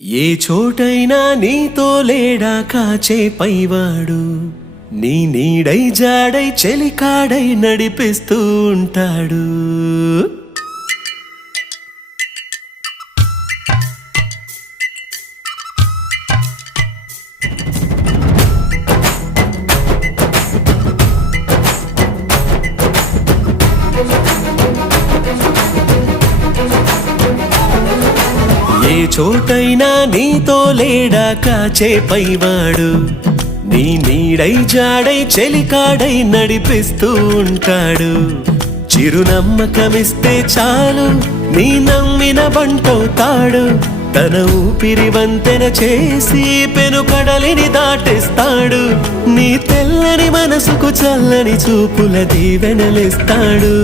ఏ చోటైనా నీతో లేడా కాచే పైవాడు, నీ నీడై జాడై చెలికాడై నడిపిస్తూ ఉంటాడు. ఏ చోటైనా నీతో లేడా కాచే పైవాడు, నీ నీడై జాడై చెలికాడై నడిపిస్తూ ఉంటాడు. చిరునమ్మకమిస్తే చాలు నీ నమ్మిన బంటవుతాడు. తన ఊపిరి వంతెన చేసి పెను కడలిని దాటిస్తాడు. నీ తెల్లని మనసుకు చల్లని చూపుల దీవెనలిస్తాడు.